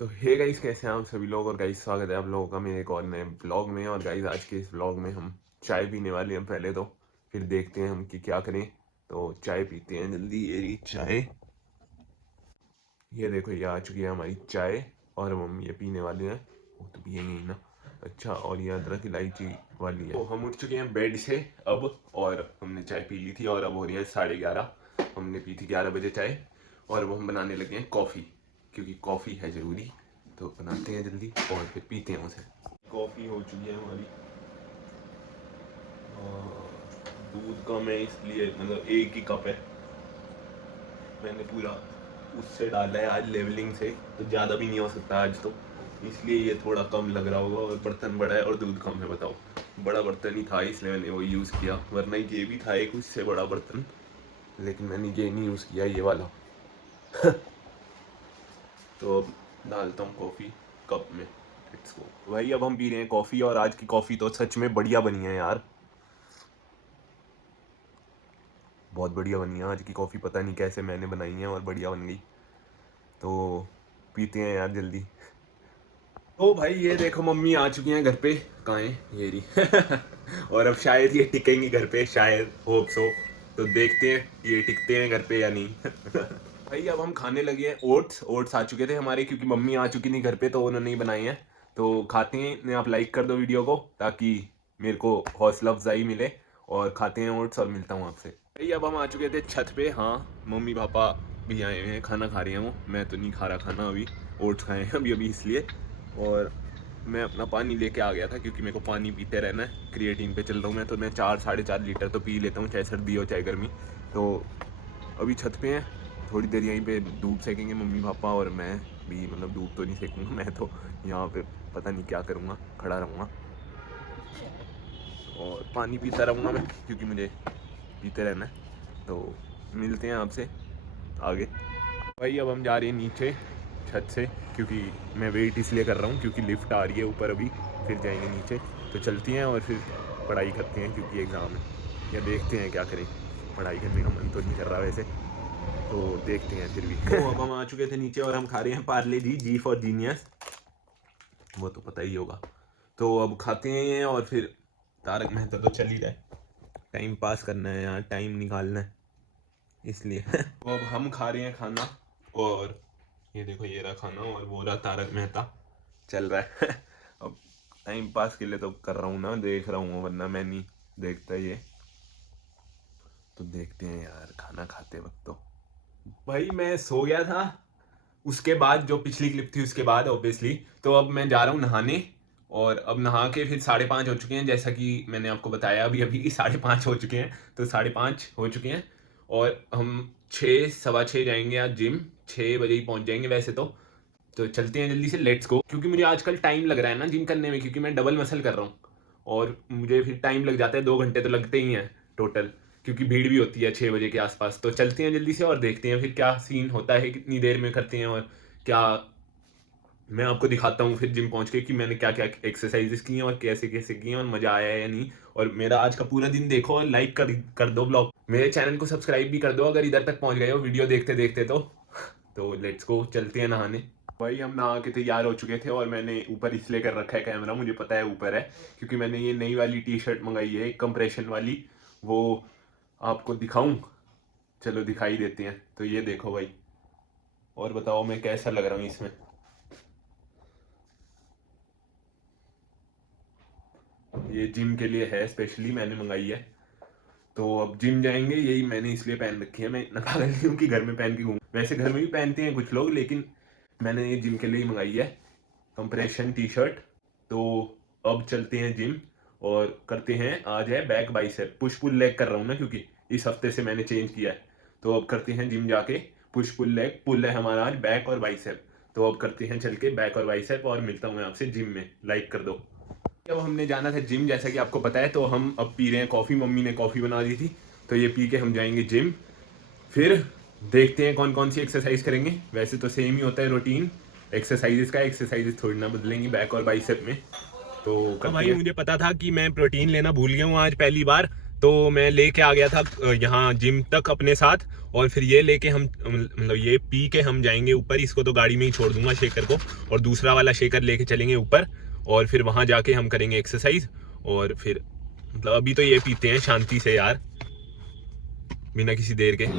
तो hey guys, कैसे हैं आप सभी लोग। और गाइस, स्वागत है आप लोगों का मेरे एक और नए ब्लॉग में। और गाइस, आज के इस ब्लॉग में हम चाय पीने वाले हैं पहले तो, फिर देखते हैं हम कि क्या करें। तो चाय पीते हैं जल्दी। ये रही चाय, ये देखो ये आ चुकी है हमारी चाय। और हम ये पीने वाले हैं, वो तो पियेंगे ही ना। अच्छा, और ये अदरक इलायची वाली है। तो हम उठ चुके हैं बेड से अब, और हमने चाय पी ली थी और अब हो रही है 11:30। हमने पी थी 11 बजे चाय, और वो हम बनाने लगे हैं कॉफ़ी, क्योंकि कॉफ़ी है ज़रूरी। तो बनाते हैं जल्दी और फिर पीते हैं उसे। कॉफ़ी हो चुकी है हमारी, और दूध कम है इसलिए, मतलब एक ही कप है। मैंने पूरा उससे डाला है आज, लेवलिंग से, तो ज़्यादा भी नहीं हो सकता आज तो, इसलिए ये थोड़ा कम लग रहा होगा। और बर्तन बड़ा है और दूध कम है, बताओ। बड़ा बर्तन ही था इसलिए मैंने वो यूज़ किया, वरना ये भी था एक उससे बड़ा बर्तन, लेकिन मैंने ये नहीं यूज़ किया, ये वाला। तो अब डालता हूँ कॉफ़ी कप में। लेट्स गो भाई, अब हम पी रहे हैं कॉफ़ी, और आज की कॉफ़ी तो सच में बढ़िया बनी है यार। बहुत बढ़िया बनी है आज की कॉफ़ी, पता नहीं कैसे मैंने बनाई है और बढ़िया बन गई। तो पीते हैं यार जल्दी। तो भाई ये देखो, मम्मी आ चुकी हैं घर पे। कहाँ है ये रही। और अब शायद ये टिकेंगी घर पे, शायद, होप सो। तो देखते हैं ये टिकते हैं घर पे या नहीं। भाई अब हम खाने लगे हैं ओट्स। ओट्स आ चुके थे हमारे, क्योंकि मम्मी आ चुकी थी घर पे तो उन्होंने ही बनाए हैं। तो खाते हैं, आप लाइक कर दो वीडियो को, ताकि मेरे को हौसला अफजाई मिले। और खाते हैं ओट्स और मिलता हूँ आपसे। भाई अब हम आ चुके थे छत पे। हाँ, मम्मी पापा भी आए हुए हैं, खाना खा रहे हैं वो। मैं तो नहीं खा रहा खाना अभी, ओट्स खाए हैं अभी अभी इसलिए। और मैं अपना पानी लेके आ गया था, क्योंकि मेरे को पानी पीते रहना है। क्रिएटिन पे चल रहा हूँ मैं, तो मैं 4-4.5 लीटर तो पी लेता हूँ, चाहे सर्दी हो चाहे गर्मी। तो अभी छत पे हैं, थोड़ी देर यहीं पे धूप सेकेंगे मम्मी पापा, और मैं भी, मतलब धूप तो नहीं सेकूँगा मैं तो, यहाँ पे पता नहीं क्या करूँगा, खड़ा रहूँगा और पानी पीता रहूँगा मैं, क्योंकि मुझे पीते रहना है। तो मिलते हैं आपसे आगे। भाई अब हम जा रहे हैं नीचे छत से, क्योंकि मैं वेट इसलिए कर रहा हूँ क्योंकि लिफ्ट आ रही है ऊपर अभी, फिर जाएंगे नीचे। तो चलती हैं और फिर पढ़ाई करते हैं, क्योंकि एग्ज़ाम है, या देखते हैं क्या करें। पढ़ाई करने का मन तो नहीं कर रहा वैसे, तो देखते हैं फिर भी। तो अब हम आ चुके थे नीचे और हम खा रहे हैं पार्ले जी, जी फॉर जीनियस, वो तो पता ही होगा। तो अब खाते हैं ये, और फिर तारक मेहता तो चल ही रहा है। टाइम पास करना है यार, टाइम निकालना है इसलिए। तो अब हम खा रहे हैं खाना, और ये देखो ये रहा खाना, और वो रहा तारक मेहता चल रहा है। अब टाइम पास के लिए तो कर रहा हूँ ना, देख रहा हूँ, वरना मैं नहीं देखता ये। तो देखते हैं यार खाना खाते वक्त। तो भाई मैं सो गया था उसके बाद, जो पिछली क्लिप थी उसके बाद ऑब्वियसली। तो अब मैं जा रहा हूँ नहाने, और अब नहा के फिर 5:30 हो चुके हैं, जैसा कि मैंने आपको बताया अभी अभी कि 5:30 हो चुके हैं। तो 5:30 हो चुके हैं, और हम 6, 6:15 जाएंगे आज जिम। 6 बजे ही पहुंच जाएंगे वैसे तो चलते हैं जल्दी से, लेट्स गो। क्योंकि मुझे आजकल टाइम लग रहा है ना जिम करने में, क्योंकि मैं डबल मसल कर रहा हूँ, और मुझे फिर टाइम लग जाता है, 2 घंटे तो लगते ही हैं टोटल, क्योंकि भीड़ भी होती है 6 बजे के आसपास। तो चलते हैं जल्दी से और देखते हैं फिर क्या सीन होता है, कितनी देर में करते हैं, और क्या मैं आपको दिखाता हूँ फिर जिम पहुंच के कि मैंने क्या क्या एक्सरसाइजेस की हैं और कैसे कैसे की हैं, और मजा आया है या नहीं। और मेरा आज का पूरा दिन देखो, और लाइक कर दो ब्लॉग, मेरे चैनल को सब्सक्राइब भी कर दो अगर इधर तक पहुंच गए हो वीडियो देखते देखते तो लेट्स गो, चलते हैं नहाने। भाई हम नहा के तैयार हो चुके थे, और मैंने ऊपर इसलिए कर रखा है कैमरा, मुझे पता है ऊपर है, क्योंकि मैंने ये नई वाली टी शर्ट मंगाई है कंप्रेशन वाली। वो आपको दिखाऊं? चलो दिखाई देते हैं। तो ये देखो भाई, और बताओ मैं कैसा लग रहा हूँ इसमें। ये जिम के लिए है, स्पेशली मैंने मंगाई है। तो अब जिम जाएंगे, यही मैंने इसलिए पहन रखी है। मैं इतना पागल नहीं हूँ कि घर में पहन के घूमूं, वैसे घर में भी पहनते हैं कुछ लोग, लेकिन मैंने ये जिम के लिए ही मंगाई है, कंप्रेशन टी शर्ट। तो अब चलते हैं जिम, और करते हैं, आज है back bicep, push pull leg कर रहा हूँ ना, क्योंकि इस हफ्ते से मैंने चेंज किया है। तो अब करते हैं जिम जाके पुश पुल लेग, पुल है हमारा आज बैक और बाइसेप। तो अब करते हैं चल के बैक और बाइसेप, और मिलता हूँ मैं आपसे जिम में, लाइक कर दो। जब हमने जाना था जिम, जैसा कि आपको पता है, तो हम अब पी रहे हैं कॉफ़ी, मम्मी ने कॉफ़ी बना दी थी। तो ये पी के हम जाएंगे जिम, फिर देखते हैं कौन कौन सी एक्सरसाइज करेंगे। वैसे तो सेम ही होता है रूटीन एक्सरसाइजेस का, एक्सरसाइजेस थोड़ी ना बदलेंगी बैक और बाइसेप में। तो भाई मुझे पता था कि मैं प्रोटीन लेना भूल गया हूँ आज पहली बार, तो मैं लेके आ गया था यहाँ जिम तक अपने साथ, और फिर ये लेके हम मतलब ये पी के हम जाएंगे ऊपर। इसको तो गाड़ी में ही छोड़ दूंगा शेकर को, और दूसरा वाला शेकर लेके चलेंगे ऊपर, और फिर वहाँ जाके हम करेंगे एक्सरसाइज। और फिर मतलब अभी तो ये पीते हैं शांति से यार, बिना किसी देर के।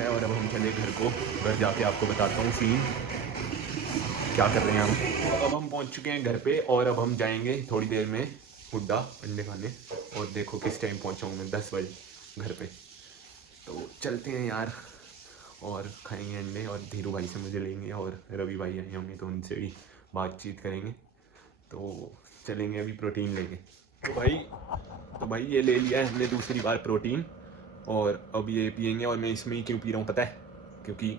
और अब हम चले घर को, घर जाके आपको बताता हूँ सीन क्या कर रहे हैं हम। अब हम पहुँच चुके हैं घर पे, और अब हम जाएंगे थोड़ी देर में हुड्डा अंडे खाने। और देखो किस टाइम पहुँचा हूँ मैं, 10 बजे घर पे। तो चलते हैं यार और खाएंगे अंडे, और धीरू भाई से मुझे लेंगे, और रवि भाई आए होंगे तो उनसे भी बातचीत करेंगे। तो चलेंगे अभी प्रोटीन लेके। तो भाई ये ले लिया है हमने दूसरी बार प्रोटीन, और अब ये पियेंगे। और मैं इसमें ही क्यों पी रहा हूँ पता है? क्योंकि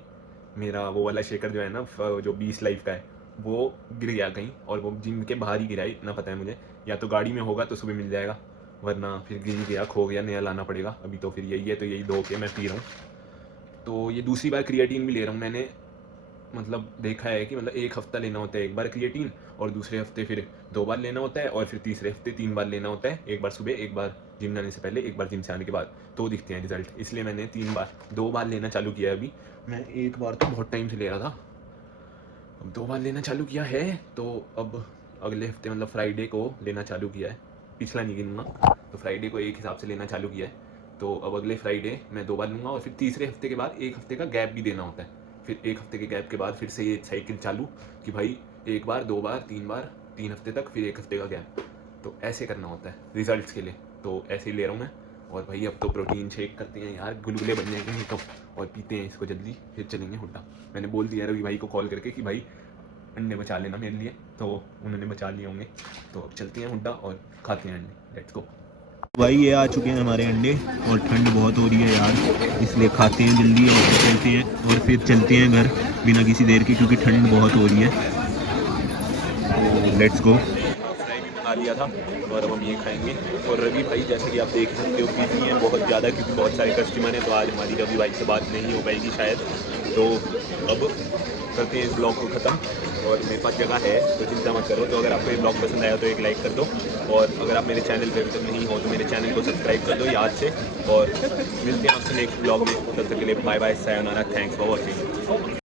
मेरा वो वाला शेकर जो है ना, जो 20 लाइफ का है, वो गिर गया कहीं, और वो जिम के बाहर ही गिरा है, इतना पता है मुझे। या तो गाड़ी में होगा तो सुबह मिल जाएगा, वरना फिर गिर गया, खो गया, नया लाना पड़ेगा। अभी तो फिर यही है, तो यही धो के मैं पी रहा हूँ। तो ये दूसरी बार क्रिएटिन भी ले रहा हूँ। मैंने मतलब देखा है कि मतलब 1 हफ्ता लेना होता है 1 बार क्रिएटिन, और दूसरे हफ्ते फिर 2 बार लेना होता है, और फिर तीसरे हफ्ते 3 बार लेना होता है। 1 बार सुबह, 1 बार जिम जाने से पहले, 1 बार जिम से आने के बाद। तो दिखते हैं रिजल्ट, इसलिए मैंने 2 बार लेना चालू किया है अभी। मैं 1 बार तो बहुत टाइम से ले रहा था, अब 2 बार लेना चालू किया है। तो अब अगले हफ्ते मतलब फ्राइडे को लेना चालू किया है, पिछला नहीं गिनूंगा, तो फ्राइडे को एक हिसाब से लेना चालू किया है। तो अब अगले फ्राइडे मैं 2 बार लूँगा, और फिर तीसरे हफ्ते के बाद 1 हफ्ते का गैप भी देना होता है। फिर 1 हफ्ते के गैप के बाद फिर से ये साइकिल चालू कि भाई 1 बार, 2 बार, 3 बार, 3 हफ्ते तक, फिर 1 हफ्ते का गैप। तो ऐसे करना होता है रिजल्ट्स के लिए। तो ऐसे ही ले रहा हूँ मैं। और भाई अब तो प्रोटीन शेक करते हैं यार, गुलगुले बन जाएंगे नहीं तो, और पीते हैं इसको जल्दी, फिर चलेंगे हुड्डा। मैंने बोल दिया रवि भाई को कॉल करके कि भाई अंडे बचा लेना मेरे लिए, तो उन्होंने बचा लिए होंगे। तो अब चलते हैं हुड्डा और खाते हैं अंडे, लेट्स गो। भाई ये आ चुके हैं हमारे अंडे, और ठंड बहुत हो रही है यार, इसलिए खाते हैं जल्दी और चलते हैं, और फिर चलते हैं घर बिना किसी देर के, क्योंकि ठंड बहुत हो रही है। Let's go. फ्राई भी बना लिया था, और अब हम ये खाएंगे। और रवि भाई जैसे कि आप देख सकते हो बिजी हैं बहुत ज़्यादा, क्योंकि बहुत सारे कस्टमर हैं, तो आज हमारी रवि भाई से बात नहीं हो पाएगी शायद। तो अब करते हैं इस ब्लॉग को ख़त्म, और मेरे पास जगह है तो चिंता मत करो। तो अगर आपको ये ब्लॉग पसंद आया तो एक लाइक कर दो, और अगर आप मेरे चैनल पे अभी तक नहीं हो तो मेरे चैनल को सब्सक्राइब कर दो याद से। और मिलते हैं आपसे नेक्स्ट ब्लॉग में, तब तक के लिए bye bye, sayonara, thanks for watching.